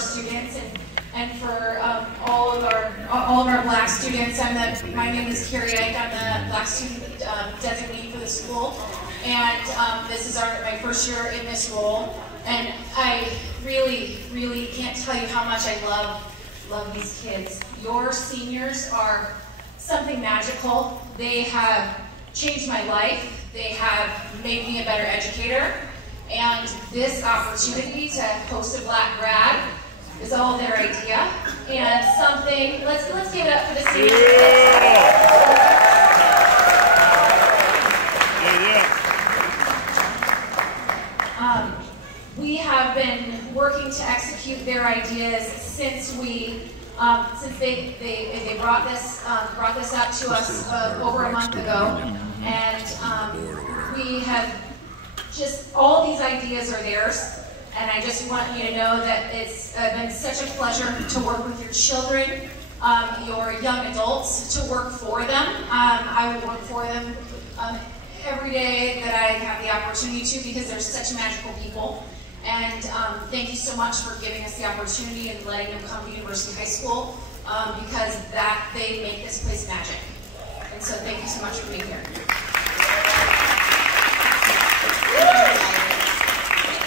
students and for all of our Black students. My name is Carrie Ike. I'm the Black student designee for the school, and this is my first year in this role. And I really, really can't tell you how much I love these kids. Your seniors are something magical. They have changed my life. They have made me a better educator. And this opportunity to host a Black Grad is all their idea. And something, let's give it up for the seniors. We have been working to execute their ideas since they brought this up to us over a month ago, and we have just all these ideas are theirs. And I just want you to know that it's been such a pleasure to work with your children, your young adults, to work for them. I will work for them every day that I have the opportunity to, because they're such magical people. And thank you so much for giving us the opportunity and letting them come to University High School, because they make this place magic. And so thank you so much for being here. Good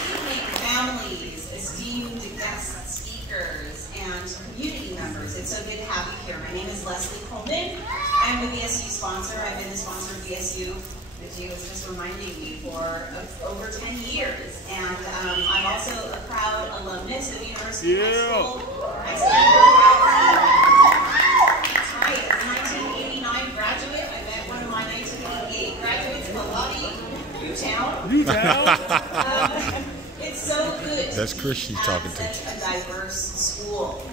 evening, families, esteemed guest speakers, and community members. It's so good to have you here. My name is Leslie Coleman. I'm the VSU sponsor. I've been the sponsor of VSU, as you was just reminding me, for over 10 years. And I'm also a proud alumnus of the University High School. I stand for proud. That's right, as a 1989 graduate. I met one of my 1988 graduates in the lobby, Newtown. It's so good to That's Chris she's talking to. Such a diverse school.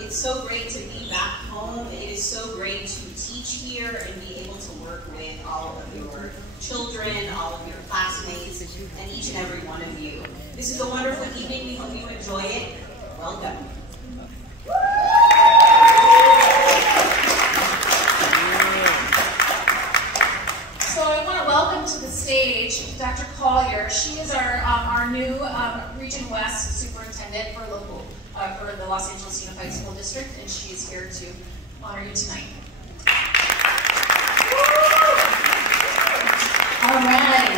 It's so great to be back home. It is so great to teach here and be able to work with all of your children, all of your classmates, and each and every one of you. This is a wonderful evening. We hope you enjoy it. Welcome. So I want to welcome to the stage Dr. Collier. She is our new Region West Superintendent for the Los Angeles Unified School District, and she is here to honor you tonight. All right.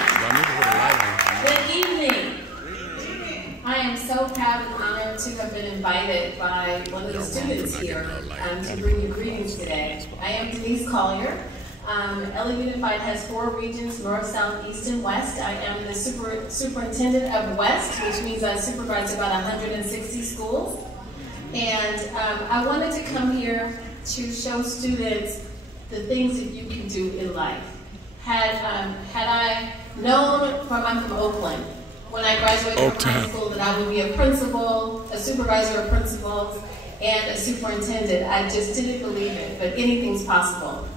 Good evening. I am so proud and honored to have been invited by one of the students here to bring you greetings today. I am Denise Collier. LA Unified has 4 regions, North, South, East, and West. I am the superintendent of West, which means I supervise about 160 schools. And I wanted to come here to show students the things that you can do in life. Had I known, I'm from Oakland, when I graduated from high school, that I would be a principal, a supervisor of principals, and a superintendent, I just didn't believe it, but anything's possible.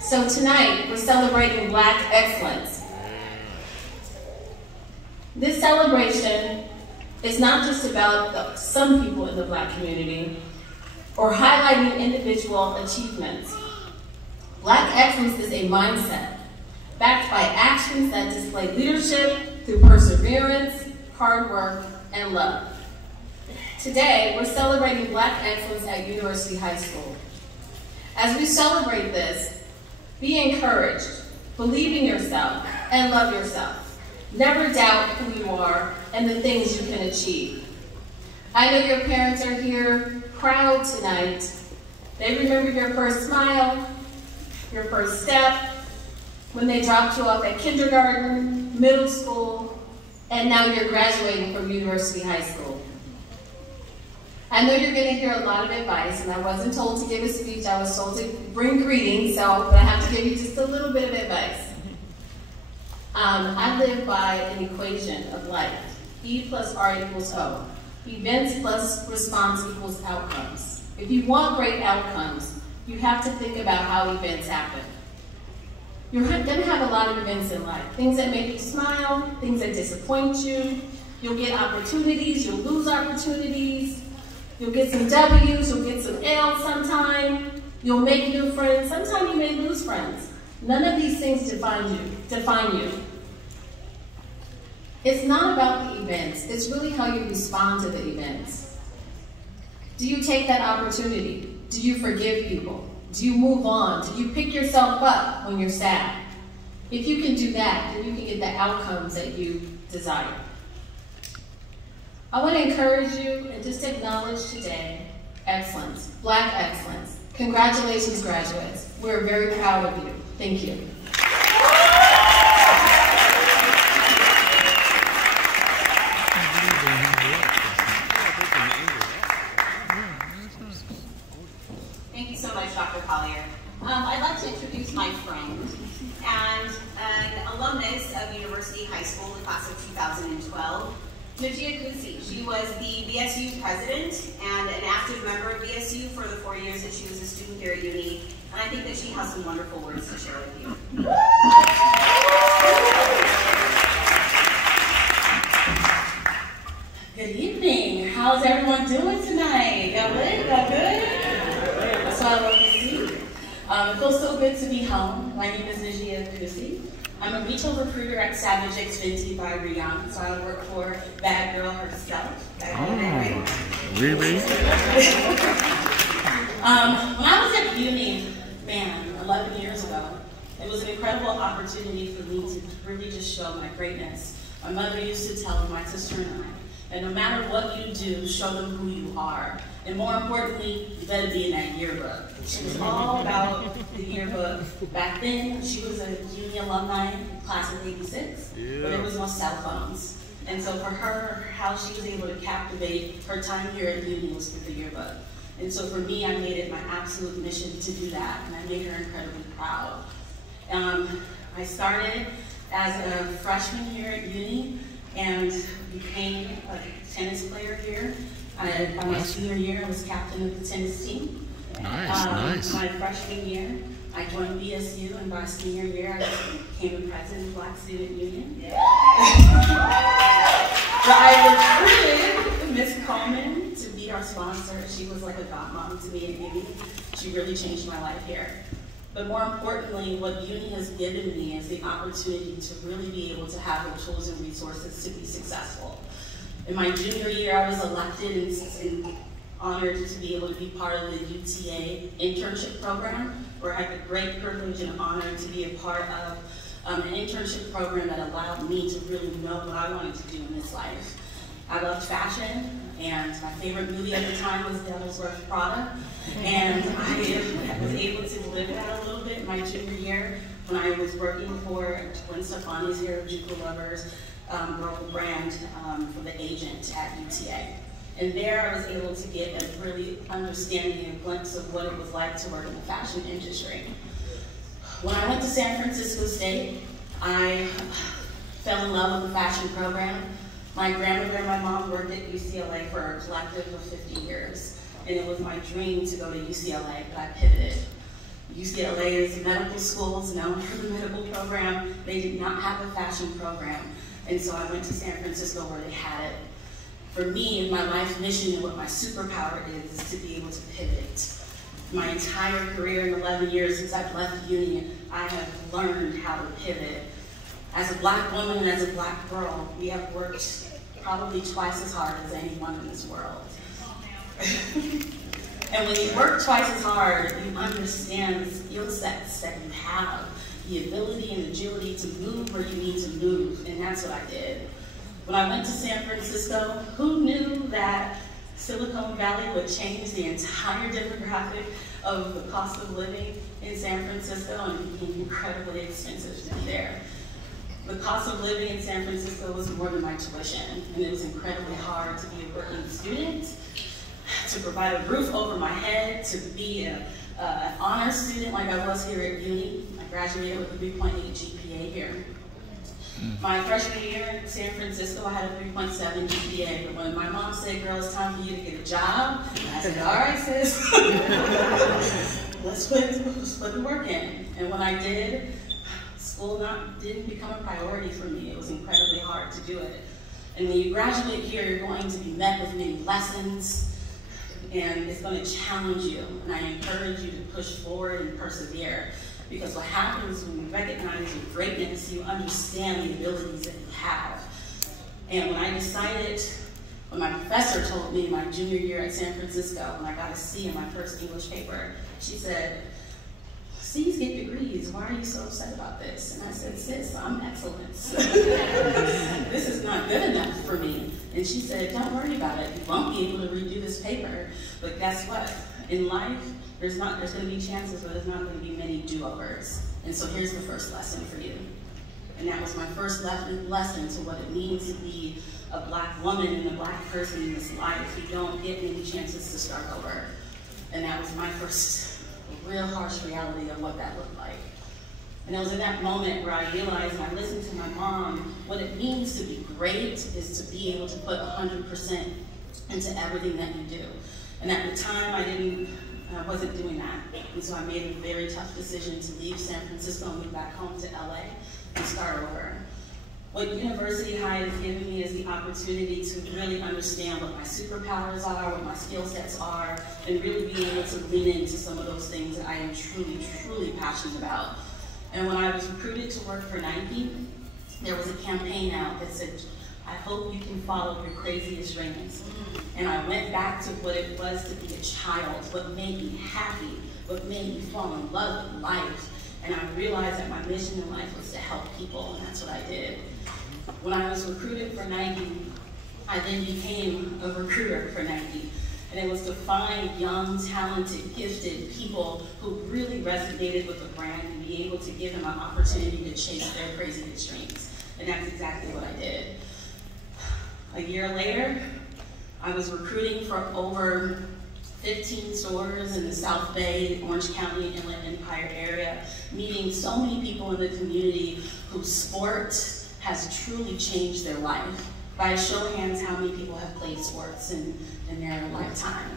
So tonight, we're celebrating Black excellence. This celebration is not just about some people in the Black community or highlighting individual achievements. Black excellence is a mindset backed by actions that display leadership through perseverance, hard work, and love. Today, we're celebrating Black excellence at University High School. As we celebrate this, be encouraged, believe in yourself, and love yourself. Never doubt who you are and the things you can achieve. I know your parents are here proud tonight. They remember your first smile, your first step, when they dropped you off at kindergarten, middle school, and now you're graduating from University High School. I know you're going to hear a lot of advice, and I wasn't told to give a speech. I was told to bring greetings, but I have to give you just a little bit of advice. I live by an equation of life. E plus R equals O. Events plus response equals outcomes. If you want great outcomes, you have to think about how events happen. You're going to have a lot of events in life. Things that make you smile, things that disappoint you. You'll get opportunities, you'll lose opportunities. You'll get some W's, you'll get some L's sometime. You'll make new friends. Sometimes you may lose friends. None of these things define you. It's not about the events. It's really how you respond to the events. Do you take that opportunity? Do you forgive people? Do you move on? Do you pick yourself up when you're sad? If you can do that, then you can get the outcomes that you desire. I want to encourage you and just acknowledge today excellence, Black excellence. Congratulations, graduates. We're very proud of you. Thank you. Thank you so much, Dr. Collier. I'd like to introduce my friend and an alumnus of University High School, the class of 2012, Najia Kusi. She was the BSU president and an active member of BSU for the 4 years that she was a student here at uni, and I think that she has some wonderful words to share with you. Good evening. How's everyone doing tonight? Y'all good? Y'all good? That's what I love to see. It feels so good to be home. My name is Najia Kusi. I'm a retail recruiter at Savage X Fenty by Rihanna, so I work for Bad Girl herself. Right? Really? When I was at uni, 11 years ago, it was an incredible opportunity for me to really just show my greatness. My mother used to tell my sister and I, and no matter what you do, show them who you are. And more importantly, you better be in that yearbook. It was all about the yearbook. Back then, she was a uni alumni, class of 86, but there was no cell phones. And so for her, how she was able to captivate her time here at uni was through the yearbook. And so for me, I made it my absolute mission to do that, and I made her incredibly proud. I started as a freshman here at uni and became a tennis player here. By my senior year, I was captain of the tennis team. Nice. My freshman year, I joined BSU, and by senior year, I became the president of Black Student Union. I recruited Miss Coleman to be our sponsor. She was like a godmom to me at uni. She really changed my life here. But more importantly, what uni has given me is the opportunity to really be able to have the tools and resources to be successful. In my junior year, I was elected and honored to be able to be part of the UTA internship program, where I had the great privilege and honor to be a part of an internship program that allowed me to really know what I wanted to do in this life. I loved fashion, and my favorite movie at the time was Devil's Wears Prada, and I was able to live that a little bit in my junior year when I was working for Gwen Stefani's Harajuku Lovers global brand for the agent at UTA. And there I was able to get a really understanding and glimpse of what it was like to work in the fashion industry. When I went to San Francisco State, I fell in love with the fashion program. My grandmother and my mom worked at UCLA for a collective of 50 years. And it was my dream to go to UCLA, but I pivoted. UCLA is a medical school, it's known for the medical program. They did not have a fashion program. And so I went to San Francisco where they had it. For me, and my life mission and what my superpower is to be able to pivot. My entire career in 11 years since I've left uni, I have learned how to pivot. As a Black woman and as a Black girl, we have worked probably twice as hard as anyone in this world. And when you work twice as hard, you understand the skill sets that you have, the ability and agility to move where you need to move, and that's what I did. When I went to San Francisco, who knew that Silicon Valley would change the entire demographic of the cost of living in San Francisco, and it became incredibly expensive to be there. The cost of living in San Francisco was more than my tuition, and it was incredibly hard to be a working student, to provide a roof over my head, to be an honor student like I was here at uni. I graduated with a 3.8 GPA here. My freshman year in San Francisco, I had a 3.7 GPA, but when my mom said, girl, it's time for you to get a job, I said, all right, sis, let's put the work in. And when I did, school didn't become a priority for me. It was incredibly hard to do it. And when you graduate here, you're going to be met with many lessons, and it's going to challenge you. And I encourage you to push forward and persevere. Because what happens when you recognize your greatness, you understand the abilities that you have. And when I decided When my professor told me my junior year at San Francisco, when I got a C in my first English paper, she said, C's get degrees, why are you so upset about this? And I said, sis, I'm excellence. This is not good enough for me. And she said, don't worry about it. You won't be able to redo this paper. But guess what? In life, there's going to be chances, but there's not going to be many do-overs. And so here's the first lesson for you. And that was my first lesson to what it means to be a Black woman and a Black person in this life. You don't get many chances to start over. And that was my first real harsh reality of what that looked like. And it was in that moment where I realized, and I listened to my mom, what it means to be great is to be able to put 100% into everything that you do. And at the time, I wasn't doing that. And so I made a very tough decision to leave San Francisco and move back home to LA and start over. What University High has given me is the opportunity to really understand what my superpowers are, what my skill sets are, and really be able to lean into some of those things that I am truly, truly passionate about. And when I was recruited to work for Nike, there was a campaign out that said, I hope you can follow your craziest dreams. And I went back to what it was to be a child, what made me happy, what made me fall in love with life. And I realized that my mission in life was to help people, and that's what I did. When I was recruited for Nike, I then became a recruiter for Nike. And it was to find young, talented, gifted people who really resonated with the brand and be able to give them an opportunity to chase their craziest dreams. And that's exactly what I did. A year later, I was recruiting for over 15 stores in the South Bay, Orange County, Inland Empire area, meeting so many people in the community whose sport has truly changed their life. By a show of hands, how many people have played sports in their lifetime?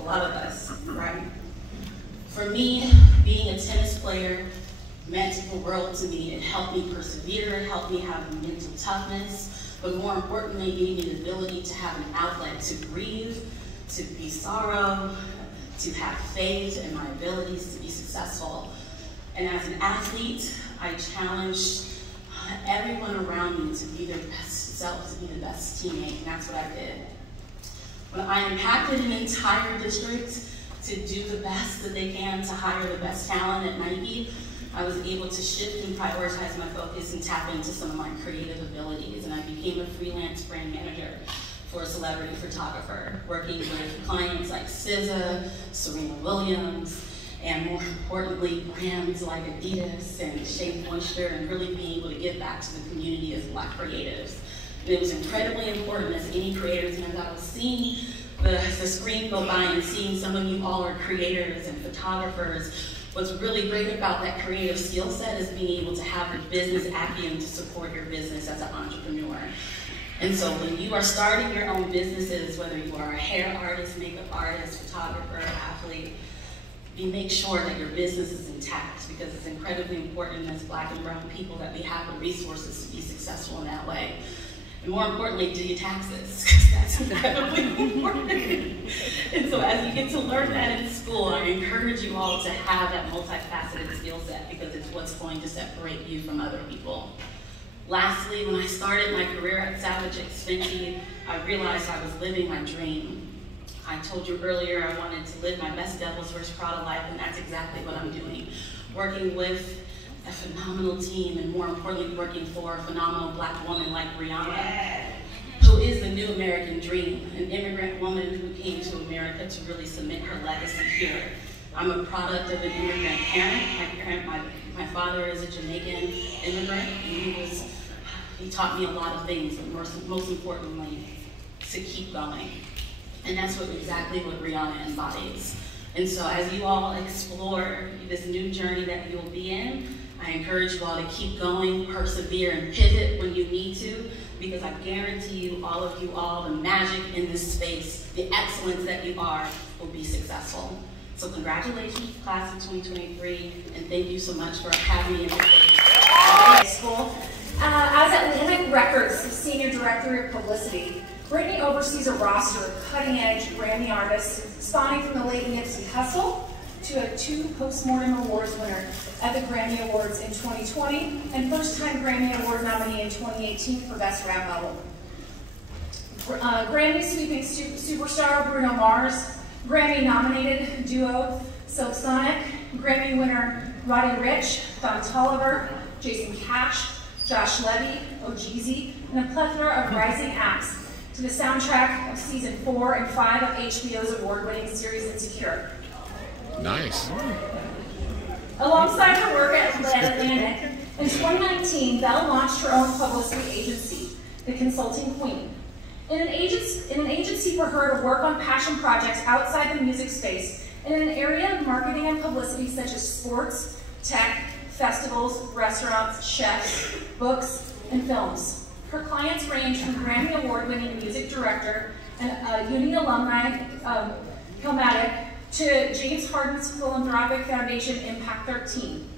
A lot of us, right? For me, being a tennis player meant the world to me. It helped me persevere, it helped me have mental toughness, but more importantly, gave me the ability to have an outlet to breathe, to be sorrow, to have faith in my abilities to be successful. And as an athlete, I challenged everyone around me to be their best self, to be the best teammate, and that's what I did. When I impacted an entire district to do the best that they can to hire the best talent at Nike, I was able to shift and prioritize my focus and tap into some of my creative abilities, and I became a freelance brand manager for a celebrity photographer, working with clients like SZA, Serena Williams, and more importantly, brands like Adidas and Shea Moisture, and really being able to give back to the community as Black creatives. And it was incredibly important as any creators, and as I was seeing the screen go by and seeing some of you all are creators and photographers, what's really great about that creative skill set is being able to have the business acumen to support your business as an entrepreneur. And so when you are starting your own businesses, whether you are a hair artist, makeup artist, photographer, athlete, you make sure that your business is intact, because it's incredibly important as Black and brown people that we have the resources to be successful in that way. And more importantly, do your taxes, because that's incredibly important. And so as you get to learn that in school, I encourage you all to have that multifaceted skill set, because it's what's going to separate you from other people. Lastly, when I started my career at Savage X Fenty, I realized I was living my dream. I told you earlier I wanted to live my best Devil's Wears Prada life, and that's exactly what I'm doing. Working with a phenomenal team, and more importantly, working for a phenomenal Black woman like Rihanna, who is the new American dream, an immigrant woman who came to America to really cement her legacy here. I'm a product of an immigrant parent. My father is a Jamaican immigrant, and he taught me a lot of things, but most importantly, to keep going. And that's exactly what Rihanna embodies. And so as you all explore this new journey that you'll be in, I encourage you all to keep going, persevere, and pivot when you need to, because I guarantee you, all, the magic in this space, the excellence that you are, will be successful. So congratulations, class of 2023, and thank you so much for having me in this high school. I was at Limit Records, Senior Director of Publicity. Brittany oversees a roster of cutting-edge Grammy artists, spawning from the late Nipsey Hussle to a 2 Postmortem Awards winner at the Grammy Awards in 2020, and first-time Grammy Award nominee in 2018 for Best Rap Album. Grammy-sweeping superstar Bruno Mars, Grammy-nominated duo Silk Sonic, Grammy winner Roddy Ricch, Don Toliver, Jason Cash, Josh Levy, Ojeezy, and a plethora of rising acts to the soundtrack of season 4 and 5 of HBO's award-winning series Insecure. Nice. Alongside her work at Atlantic, in 2019, Belle launched her own publicity agency, The Consulting Queen. In an agency for her to work on passion projects outside the music space in an area of marketing and publicity such as sports, tech, festivals, restaurants, chefs, books, and films. Her clients range from Grammy Award-winning music director and Uni alumni Kilmatic to James Harden's philanthropic foundation Impact 13,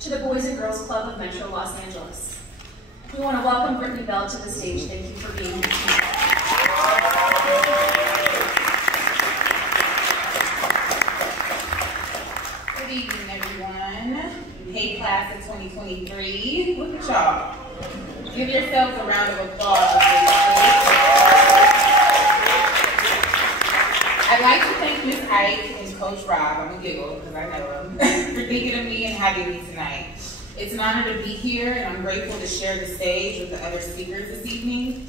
to the Boys and Girls Club of Metro Los Angeles. We want to welcome Brittany Bell to the stage. Thank you for being here tonight. Good evening, everyone. Hey, class of 2023. Look at y'all. Give yourselves a round of applause. I'd like to thank Ms. Ike and Coach Rob, I'm gonna giggle because I know him, for thinking of me and having me tonight. It's an honor to be here, and I'm grateful to share the stage with the other speakers this evening.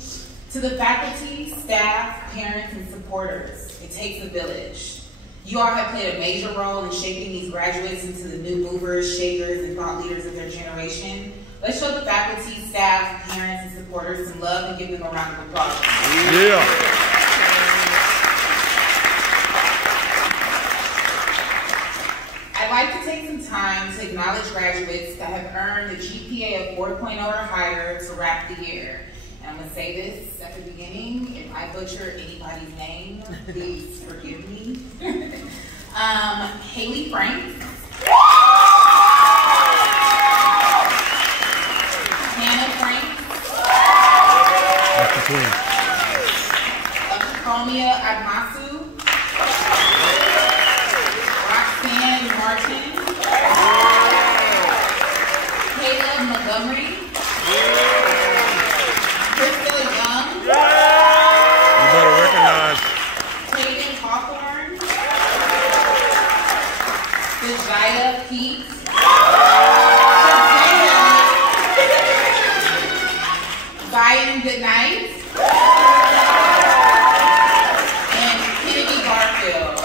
To the faculty, staff, parents, and supporters, it takes a village. You all have played a major role in shaping these graduates into the new movers, shakers, and thought leaders of their generation. Let's show the faculty, staff, parents, and supporters some love and give them a round of applause. Yeah. I'd like to take some time to acknowledge graduates that have earned a GPA of 4.0 or higher to wrap the year. And I'm going to say this at the beginning. If I butcher anybody's name, please forgive me. Haley Franks, Hannah Franks, Akomia Admasu, Roxanne Martin, Caleb Montgomery, Crystal Young, You better recognize. Clayton Hawthorne, Sajaya Pete, Zion Goodnight, and Kennedy Garfield.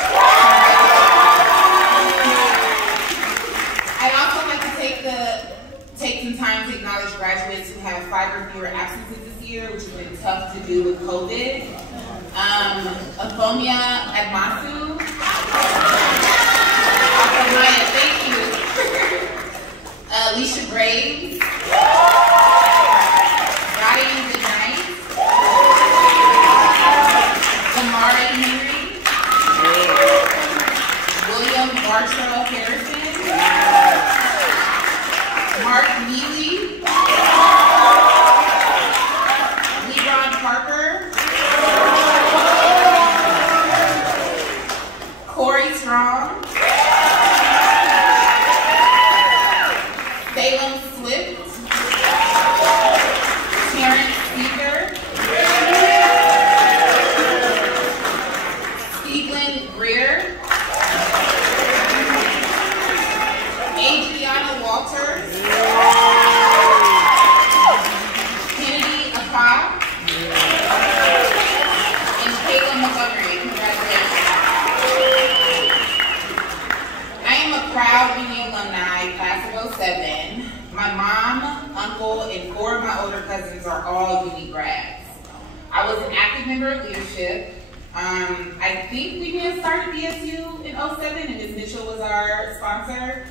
I'd also like to take some time to acknowledge graduates who have 5 or fewer absences this year, which has been tough to do with COVID. Akomia Admasu, Akomia, thank you. Alicia Graves, Zion Goodnight, Amari Henry, William Bartrow Harrison, Mark Neely, LeBron Parker, Corey Strong, Salem Swift, Terrence Speaker, Stephen Greer, Adriana Walters, Kennedy Akab, and Kayla Montgomery. Congratulations. I am a proud Uni alumni, class of 07. My mom, uncle, and 4 of my older cousins are all Uni grads. I was an active member of leadership. I think we may have started BSU in 07, and Ms. Mitchell was our sponsor.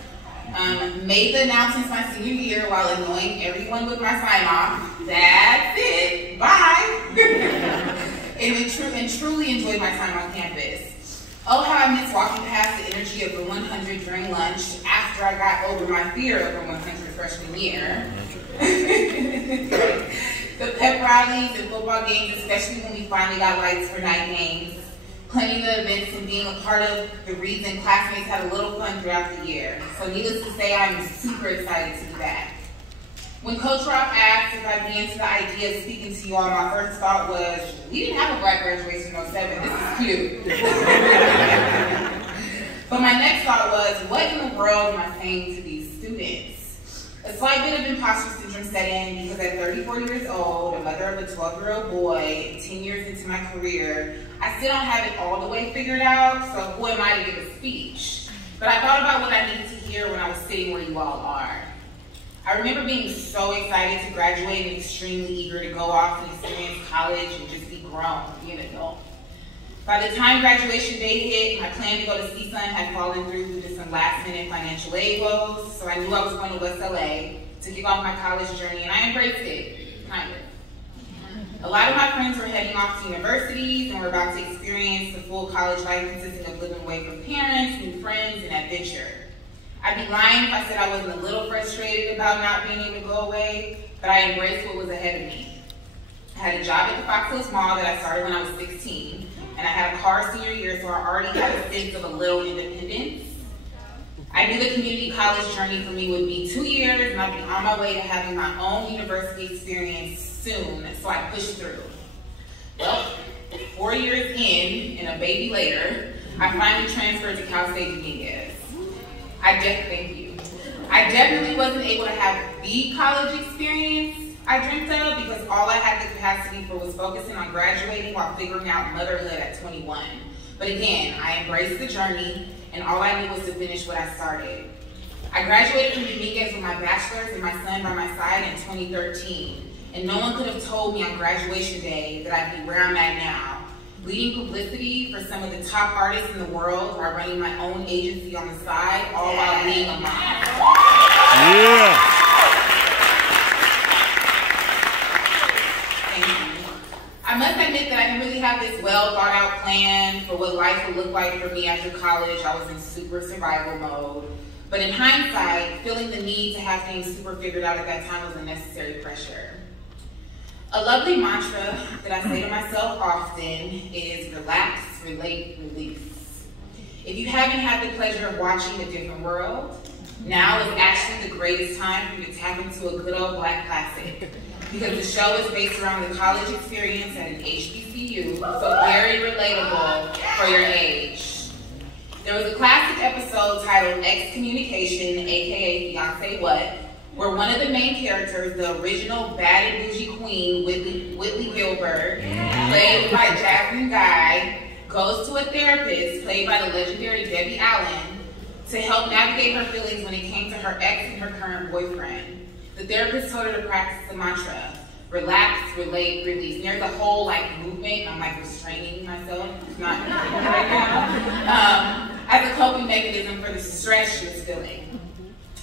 Made the announcements my senior year while annoying everyone with my sign-off. That's it. Bye. and truly enjoyed my time on campus. Oh, how I miss walking past the energy of the 100 during lunch after I got over my fear of the 100 freshman year. The pep rallies and football games, especially when we finally got lights for night games. Planning the events and being a part of the reason classmates had a little fun throughout the year. So needless to say, I'm super excited to be back. When Coach Rob asked if I'd be into the idea of speaking to you all, my first thought was, we didn't have a Black graduation in 07, this is cute. But my next thought was, what in the world am I saying to these students? A slight bit of imposter syndrome set in because at 34 years old, a mother of a 12-year-old boy, 10 years into my career, I still don't have it all the way figured out, so who am I to give a speech? But I thought about what I needed to hear when I was sitting where you all are. I remember being so excited to graduate and extremely eager to go off and experience college and just be grown, be an adult. By the time graduation day hit, my plan to go to CSUN had fallen through due to some last-minute financial aid woes, so I knew I was going to West LA to kick off my college journey, and I embraced it, kind of. A lot of my friends were heading off to universities and were about to experience the full college life consisting of living away from parents, new friends, and adventure. I'd be lying if I said I wasn't a little frustrated about not being able to go away, but I embraced what was ahead of me. I had a job at the Fox Hills Mall that I started when I was 16, and I had a car senior year, so I already had a sense of a little independence. I knew the community college journey for me would be 2 years, and I'd be on my way to having my own university experience soon, so I pushed through. Well, 4 years in, and a baby later, I finally transferred to Cal State Dominguez. Thank you. I definitely wasn't able to have the college experience I dreamt of because all I had the capacity for was focusing on graduating while figuring out motherhood at 21. But again, I embraced the journey, and all I knew was to finish what I started. I graduated from Dominguez with my bachelor's and my son by my side in 2013, and no one could have told me on graduation day that I'd be where I'm at now, leading publicity for some of the top artists in the world while running my own agency on the side, all while being a mom. Yeah. Thank you. I must admit that I didn't really have this well thought out plan for what life would look like for me after college. I was in super survival mode. But in hindsight, feeling the need to have things super figured out at that time was a necessary pressure. A lovely mantra that I say to myself often is relax, relate, release. If you haven't had the pleasure of watching A Different World, now is actually the greatest time for you to tap into a good old Black classic because the show is based around the college experience at an HBCU, so very relatable for your age. There was a classic episode titled Excommunication, aka Beyonce What, where one of the main characters, the original bad and bougie queen, Whitley Gilbert, played by Jasmine Guy, goes to a therapist, played by the legendary Debbie Allen, to help navigate her feelings when it came to her ex and her current boyfriend. The therapist told her to practice the mantra, relax, relate, release. And there's a whole movement, I'm restraining myself, not right now, as a coping mechanism for the stress she was feeling.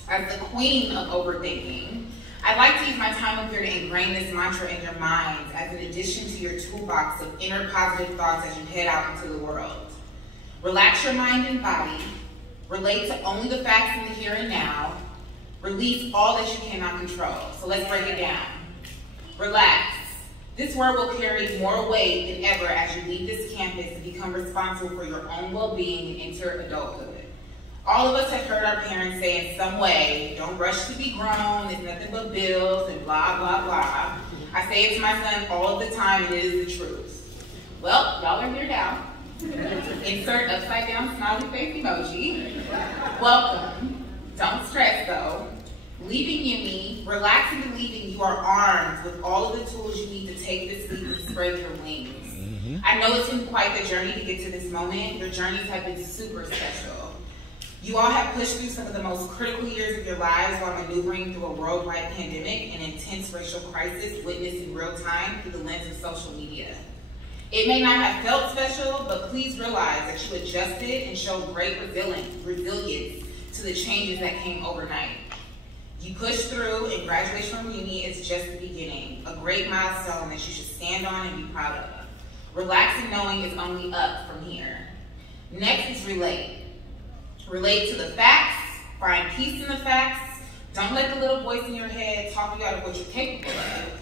As the queen of overthinking, I'd like to use my time up here to ingrain this mantra in your minds as an addition to your toolbox of inner positive thoughts as you head out into the world. Relax your mind and body, relate to only the facts in the here and now, release all that you cannot control. So let's break it down. Relax. This word will carry more weight than ever as you leave this campus and become responsible for your own well-being and enter adulthood. All of us have heard our parents say in some way, don't rush to be grown, it's nothing but bills and blah, blah, blah. I say it to my son all the time and it is the truth. Well, y'all are here now. Insert upside down smiley face emoji. Welcome. Don't stress though. Leaving uni, relaxing and leaving, you are armed with all of the tools you need to take this leap and spread your wings. I know it's been quite the journey to get to this moment. Your journeys have been super special. You all have pushed through some of the most critical years of your lives while maneuvering through a worldwide pandemic and intense racial crisis witnessed in real time through the lens of social media. It may not have felt special, but please realize that you adjusted and showed great resilience to the changes that came overnight. You pushed through, and graduation from uni is just the beginning, a great milestone that you should stand on and be proud of. Relax and knowing is only up from here. Next is relate. Relate to the facts, find peace in the facts. Don't let the little voice in your head talk you out of what you're capable of.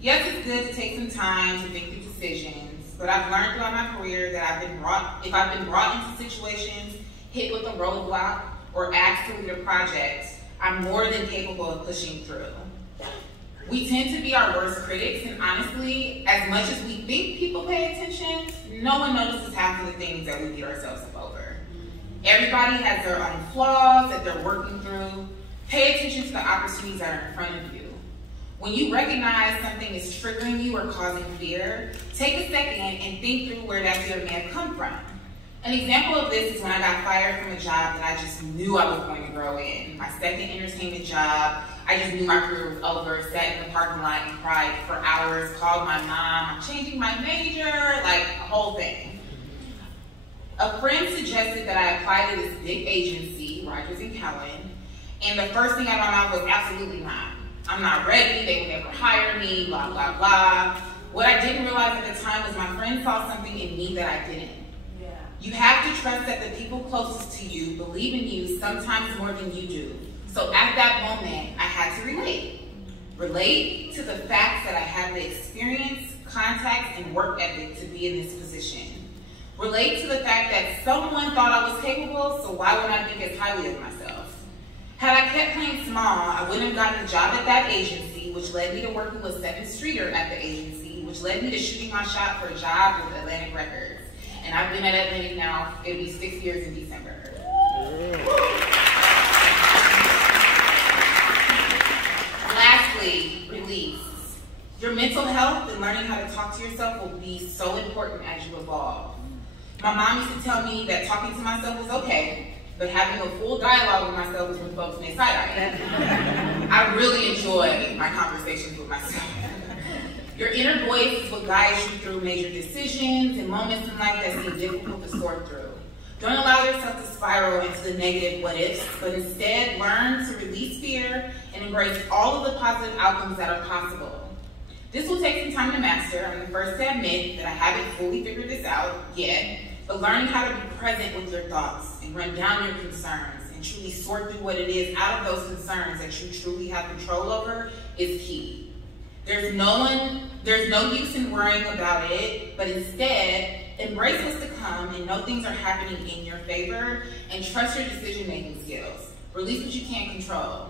Yes, it's good to take some time to think through decisions, but I've learned throughout my career that if I've been brought into situations, hit with a roadblock, or asked to lead a project, I'm more than capable of pushing through. We tend to be our worst critics, and honestly, as much as we think people pay attention, no one notices half of the things that we beat ourselves up over. Everybody has their own flaws that they're working through. Pay attention to the opportunities that are in front of you. When you recognize something is triggering you or causing fear, take a second and think through where that fear may have come from. An example of this is when I got fired from a job that I just knew I was going to grow in. My second entertainment job, I just knew my career was over, sat in the parking lot and cried for hours, called my mom, I'm changing my major, like a whole thing. A friend suggested that I apply to this big agency, Rogers & Cowan, and the first thing out of my mouth was absolutely not. I'm not ready, they will never hire me, blah, blah, blah. What I didn't realize at the time was my friend saw something in me that I didn't. Yeah. You have to trust that the people closest to you believe in you sometimes more than you do. So at that moment, I had to relate. Relate to the facts that I have the experience, contacts, and work ethic to be in this position. Relate to the fact that someone thought I was capable, so why would I think as highly of myself? Had I kept playing small, I wouldn't have gotten a job at that agency, which led me to working with 7th Streeter at the agency, which led me to shooting my shot for a job with Atlantic Records. And I've been at Atlantic now, it'll be 6 years in December. Lastly, release. Your mental health and learning how to talk to yourself will be so important as you evolve. My mom used to tell me that talking to myself was okay, but having a full dialogue with myself is when folks may side-eye. I really enjoy my conversations with myself. Your inner voice is what guides you through major decisions and moments in life that seem difficult to sort through. Don't allow yourself to spiral into the negative what-ifs, but instead learn to release fear and embrace all of the positive outcomes that are possible. This will take some time to master. I'm the first to admit that I haven't fully figured this out yet, but learning how to be present with your thoughts and run down your concerns and truly sort through what it is out of those concerns that you truly have control over is key. There's no use in worrying about it, but instead, embrace what's to come and know things are happening in your favor and trust your decision-making skills. Release what you can't control.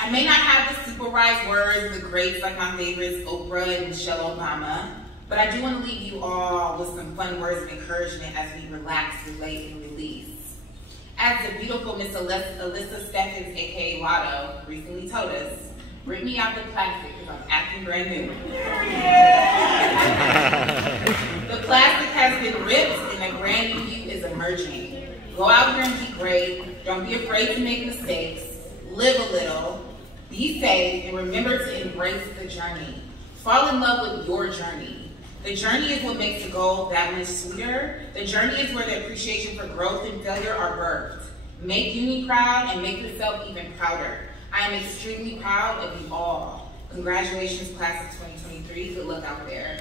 I may not have the super wise words, the greats like my favorites, Oprah and Michelle Obama, but I do want to leave you all with some fun words of encouragement as we relax, relate, and release. As the beautiful Miss Alyssa Steffens, aka Lotto, recently told us, rip me out the plastic because I'm acting brand new. The plastic has been ripped and a brand new you is emerging. Go out here and be great. Don't be afraid to make mistakes. Live a little. Be safe and remember to embrace the journey. Fall in love with your journey. The journey is what makes the goal that much sweeter. The journey is where the appreciation for growth and failure are birthed. Make Uni proud and make yourself even prouder. I am extremely proud of you all. Congratulations, class of 2023. Good luck out there.